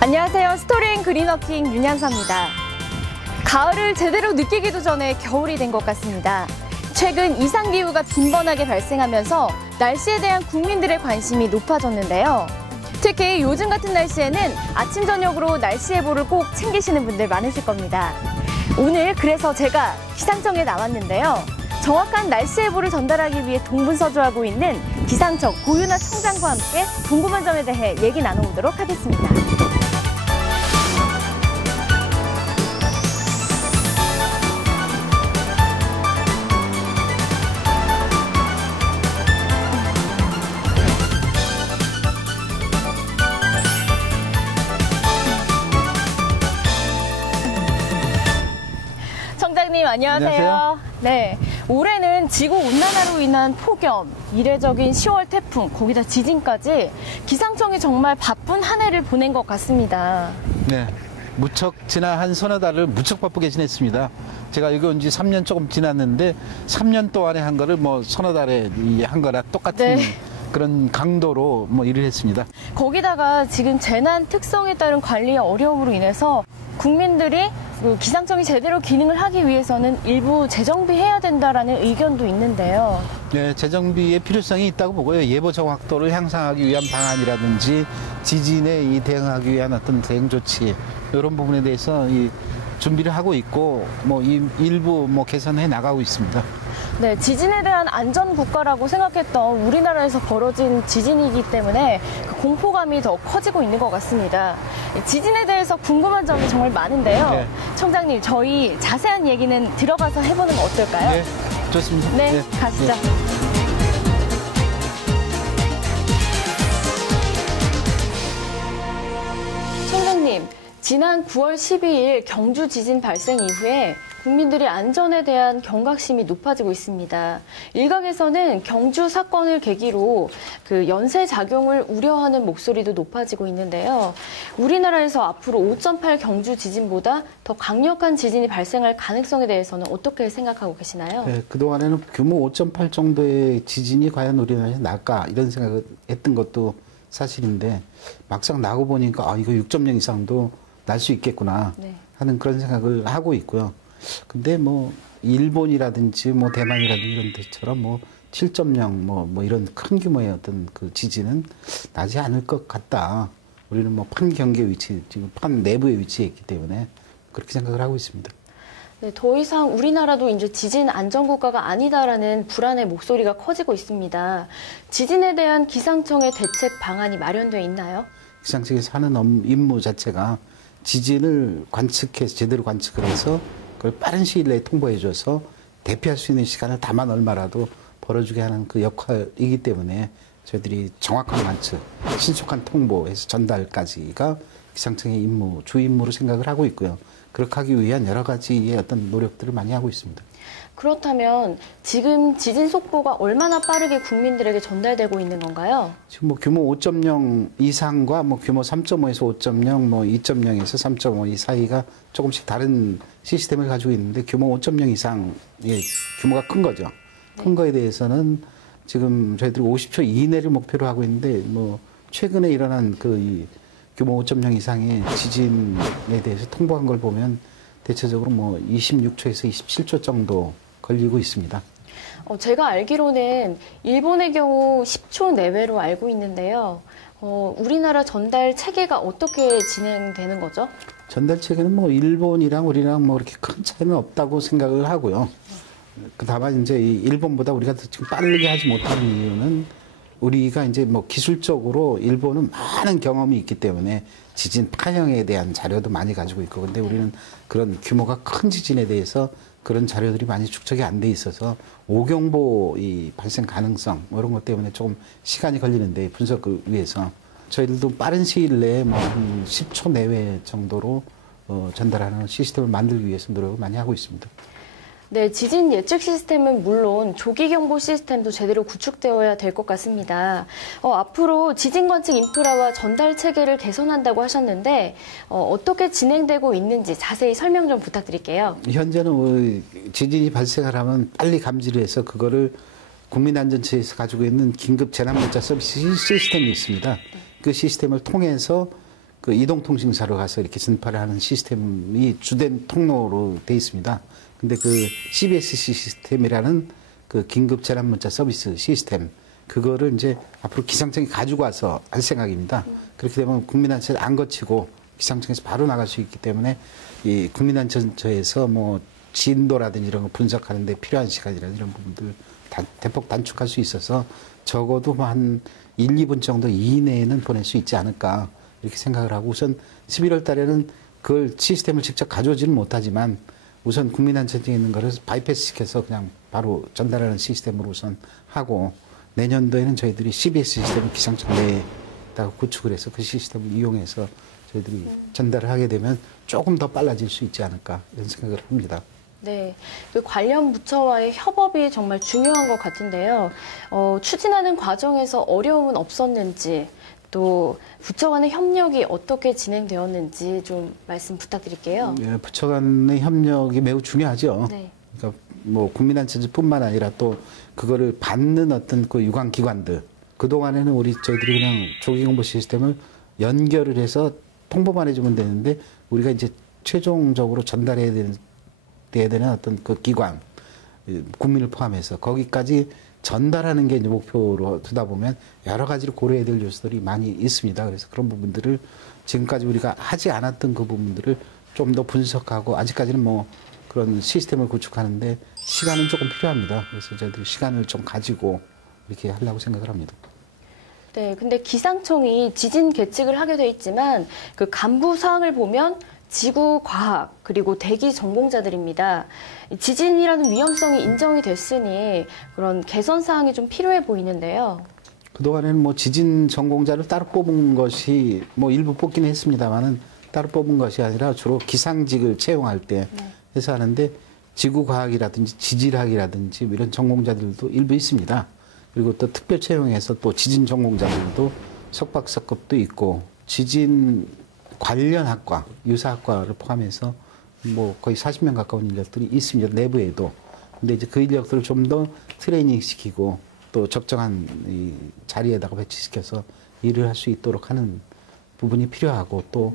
안녕하세요. 스토리인 그린워킹 윤양사입니다. 가을을 제대로 느끼기도 전에 겨울이 된 것 같습니다. 최근 이상기후가 빈번하게 발생하면서 날씨에 대한 국민들의 관심이 높아졌는데요. 특히 요즘 같은 날씨에는 아침 저녁으로 날씨 예보를 꼭 챙기시는 분들 많으실 겁니다. 오늘 그래서 제가 기상청에 나왔는데요. 정확한 날씨 예보를 전달하기 위해 동분서주하고 있는 기상청 고윤아 청장과 함께 궁금한 점에 대해 얘기 나눠보도록 하겠습니다. 청장님 안녕하세요. 네, 올해는 지구온난화로 인한 폭염, 이례적인 10월 태풍, 거기다 지진까지 기상청이 정말 바쁜 한 해를 보낸 것 같습니다. 네, 무척 지난 한 서너 달을 무척 바쁘게 지냈습니다. 제가 여기 온 지 3년 조금 지났는데 3년 동안에 한 거를 뭐 서너 달에 한 거랑 똑같은 네. 그런 강도로 일을 했습니다. 거기다가 지금 재난 특성에 따른 관리의 어려움으로 인해서 국민들이 기상청이 제대로 기능을 하기 위해서는 일부 재정비해야 된다라는 의견도 있는데요. 네, 재정비의 필요성이 있다고 보고요. 예보 정확도를 향상하기 위한 방안이라든지 지진에 대응하기 위한 어떤 대응 조치 이런 부분에 대해서 준비를 하고 있고 일부 개선해 나가고 있습니다. 네, 지진에 대한 안전 국가라고 생각했던 우리나라에서 벌어진 지진이기 때문에 그 공포감이 더 커지고 있는 것 같습니다. 지진에 대해서 궁금한 점이 정말 많은데요. 네. 청장님, 저희 자세한 얘기는 들어가서 해보는 거 어떨까요? 네, 좋습니다. 네, 가시죠. 네. 청장님, 지난 9월 12일 경주 지진 발생 이후에 국민들이 안전에 대한 경각심이 높아지고 있습니다. 일각에서는 경주 사건을 계기로 그 연쇄 작용을 우려하는 목소리도 높아지고 있는데요. 우리나라에서 앞으로 5.8 경주 지진보다 더 강력한 지진이 발생할 가능성에 대해서는 어떻게 생각하고 계시나요? 네, 그동안에는 규모 5.8 정도의 지진이 과연 우리나라에서 날까 이런 생각을 했던 것도 사실인데 막상 나고 보니까 이거 6.0 이상도 날 수 있겠구나 하는 그런 생각을 하고 있고요. 근데 일본이라든지 대만이라든지 이런 데처럼 7.0 이런 큰 규모의 어떤 그 지진은 나지 않을 것 같다. 우리는 판 경계 위치, 지금 판 내부에 위치해 있기 때문에 그렇게 생각을 하고 있습니다. 네, 더 이상 우리나라도 이제 지진 안전국가가 아니다라는 불안의 목소리가 커지고 있습니다. 지진에 대한 기상청의 대책 방안이 마련되어 있나요? 기상청에서 하는 임무 자체가 지진을 제대로 관측을 해서 그걸 빠른 시일 내에 통보해줘서 대피할 수 있는 시간을 다만 얼마라도 벌어주게 하는 그 역할이기 때문에 저희들이 정확한 관측, 신속한 통보해서 전달까지가 기상청의 임무, 주 임무로 생각을 하고 있고요. 그렇게 하기 위한 여러 가지의 어떤 노력들을 많이 하고 있습니다. 그렇다면 지금 지진 속보가 얼마나 빠르게 국민들에게 전달되고 있는 건가요? 지금 규모 5.0 이상과 규모 3.5에서 5.0, 2.0에서 3.5 이 사이가 조금씩 다른 시스템을 가지고 있는데 규모 5.0 이상의 규모가 큰 거죠. 큰 거에 대해서는 지금 저희들이 50초 이내를 목표로 하고 있는데 최근에 일어난 규모 5.0 이상의 지진에 대해서 통보한 걸 보면 대체적으로 26초에서 27초 정도 걸리고 있습니다. 제가 알기로는 일본의 경우 10초 내외로 알고 있는데요. 우리나라 전달 체계가 어떻게 진행되는 거죠? 전달 체계는 일본이랑 우리랑 그렇게 큰 차이는 없다고 생각을 하고요. 다만 이제 일본보다 우리가 지금 빠르게 하지 못하는 이유는 우리가 이제 기술적으로 일본은 많은 경험이 있기 때문에 지진 파형에 대한 자료도 많이 가지고 있고, 근데 우리는 그런 규모가 큰 지진에 대해서 그런 자료들이 많이 축적이 안 돼 있어서 5경보 발생 가능성 이런 것 때문에 조금 시간이 걸리는데 분석을 위해서 저희들도 빠른 시일 내에 한 10초 내외 정도로 전달하는 시스템을 만들기 위해서 노력을 많이 하고 있습니다. 네, 지진 예측 시스템은 물론 조기 경보 시스템도 제대로 구축되어야 될 것 같습니다. 앞으로 지진 관측 인프라와 전달 체계를 개선한다고 하셨는데 어떻게 진행되고 있는지 자세히 설명 좀 부탁드릴게요. 현재는 지진이 발생을 하면 빨리 감지를 해서 그거를 국민안전처에서 가지고 있는 긴급 재난문자 서비스 시스템이 있습니다. 그 시스템을 통해서 그 이동통신사로 가서 이렇게 전파를 하는 시스템이 주된 통로로 돼 있습니다. 근데 그 CBS 시스템이라는 그 긴급 재난 문자 서비스 시스템, 그거를 이제 앞으로 기상청이 가지고 와서 할 생각입니다. 그렇게 되면 국민안전을 안 거치고 기상청에서 바로 나갈 수 있기 때문에 이 국민안전처에서 뭐 진도라든지 이런 거 분석하는데 필요한 시간이라든지 이런 부분들 대폭 단축할 수 있어서 적어도 한 1, 2분 정도 이내에는 보낼 수 있지 않을까 이렇게 생각을 하고, 우선 11월 달에는 그걸 시스템을 직접 가져오지는 못하지만 우선 국민안전에 있는 거를 바이패스 시켜서 그냥 바로 전달하는 시스템으로 우선 하고, 내년도에는 저희들이 CBS 시스템을 기상청 내에다가 구축을 해서 그 시스템을 이용해서 저희들이 전달을 하게 되면 조금 더 빨라질 수 있지 않을까 이런 생각을 합니다. 네, 그 관련 부처와의 협업이 정말 중요한 것 같은데요. 추진하는 과정에서 어려움은 없었는지, 또 부처 간의 협력이 어떻게 진행되었는지 좀 말씀 부탁드릴게요. 예, 부처 간의 협력이 매우 중요하죠. 네. 그러니까 뭐 국민안전뿐만 아니라 또 그거를 받는 어떤 그 유관기관들, 그동안에는 저희들이 그냥 조기경보 시스템을 연결을 해서 통보만 해주면 되는데, 우리가 이제 최종적으로 전달해야 되는 어떤 그 기관, 국민을 포함해서 거기까지 전달하는 게 이제 목표로 두다 보면 여러 가지로 고려해야 될 요소들이 많이 있습니다. 그래서 그런 부분들을 지금까지 우리가 하지 않았던 그 부분들을 좀 더 분석하고, 아직까지는 뭐 그런 시스템을 구축하는데 시간은 조금 필요합니다. 그래서 저희들이 시간을 좀 가지고 이렇게 하려고 생각을 합니다. 네, 근데 기상청이 지진 계측을 하게 돼 있지만 그 간부 사항을 보면 지구 과학 그리고 대기 전공자들입니다. 지진이라는 위험성이 인정이 됐으니 그런 개선 사항이 좀 필요해 보이는데요. 그동안에는 뭐 지진 전공자를 따로 뽑은 것이 뭐 일부 뽑긴 했습니다만은 따로 뽑은 것이 아니라 주로 기상직을 채용할 때 해서 하는데, 지구과학이라든지 지질학이라든지 이런 전공자들도 일부 있습니다. 그리고 또 특별 채용해서 또 지진 전공자들도 석박사급도 있고, 지진 관련 학과, 유사학과를 포함해서 뭐 거의 40명 가까운 인력들이 있습니다. 내부에도. 근데 이제 그 인력들을 좀 더 트레이닝 시키고 또 적정한 이 자리에다가 배치시켜서 일을 할 수 있도록 하는 부분이 필요하고, 또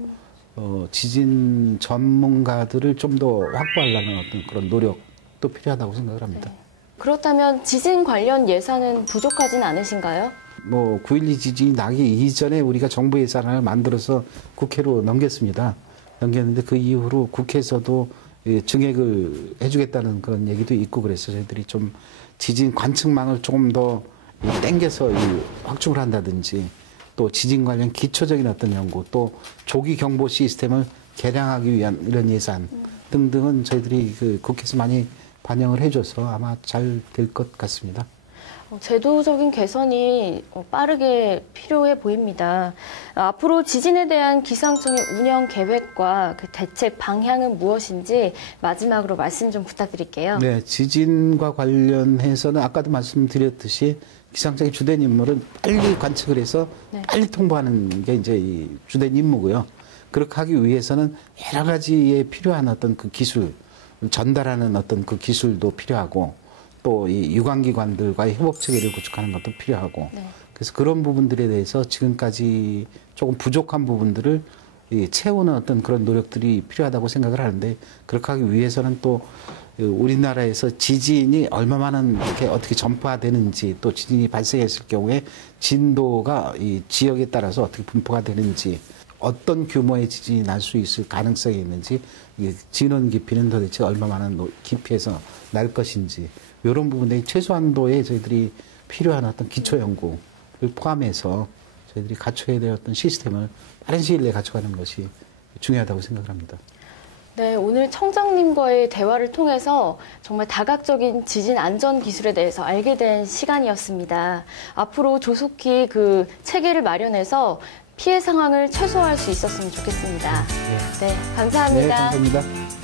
지진 전문가들을 좀 더 확보하려는 어떤 그런 노력도 필요하다고 생각을 합니다. 네. 그렇다면 지진 관련 예산은 부족하진 않으신가요? 뭐 9.12 지진이 나기 이전에 우리가 정부 예산을 만들어서 국회로 넘겼는데 그 이후로 국회에서도 증액을 해주겠다는 그런 얘기도 있고, 그래서 저희들이 좀 지진 관측망을 조금 더 땡겨서 확충을 한다든지, 또 지진 관련 기초적인 어떤 연구, 또 조기 경보 시스템을 개량하기 위한 이런 예산 등등은 저희들이 그 국회에서 많이 반영을 해줘서 아마 잘 될 것 같습니다. 제도적인 개선이 빠르게 필요해 보입니다. 앞으로 지진에 대한 기상청의 운영 계획과 그 대책 방향은 무엇인지 마지막으로 말씀 좀 부탁드릴게요. 네, 지진과 관련해서는 아까도 말씀드렸듯이 기상청의 주된 임무는 빨리 관측을 해서 빨리 통보하는 게 이제 이 주된 임무고요. 그렇게 하기 위해서는 여러 가지에 필요한 어떤 그 기술, 전달하는 어떤 그 기술도 필요하고, 또 이 유관기관들과의 협업 체계를 구축하는 것도 필요하고, 그래서 그런 부분들에 대해서 지금까지 조금 부족한 부분들을 채우는 어떤 그런 노력들이 필요하다고 생각을 하는데, 그렇게 하기 위해서는 또 우리나라에서 지진이 얼마만은 이렇게 어떻게 전파되는지, 또 지진이 발생했을 경우에 진도가 이 지역에 따라서 어떻게 분포가 되는지, 어떤 규모의 지진이 날 수 있을 가능성이 있는지, 진원 깊이는 도대체 얼마만한 깊이에서 날 것인지, 이런 부분에 최소한도의 저희들이 필요한 어떤 기초 연구를 포함해서 저희들이 갖춰야 될 어떤 시스템을 빠른 시일 내에 갖춰가는 것이 중요하다고 생각을 합니다. 네, 오늘 청장님과의 대화를 통해서 정말 다각적인 지진 안전 기술에 대해서 알게 된 시간이었습니다. 앞으로 조속히 그 체계를 마련해서 피해 상황을 최소화할 수 있었으면 좋겠습니다. 네, 감사합니다. 네, 감사합니다.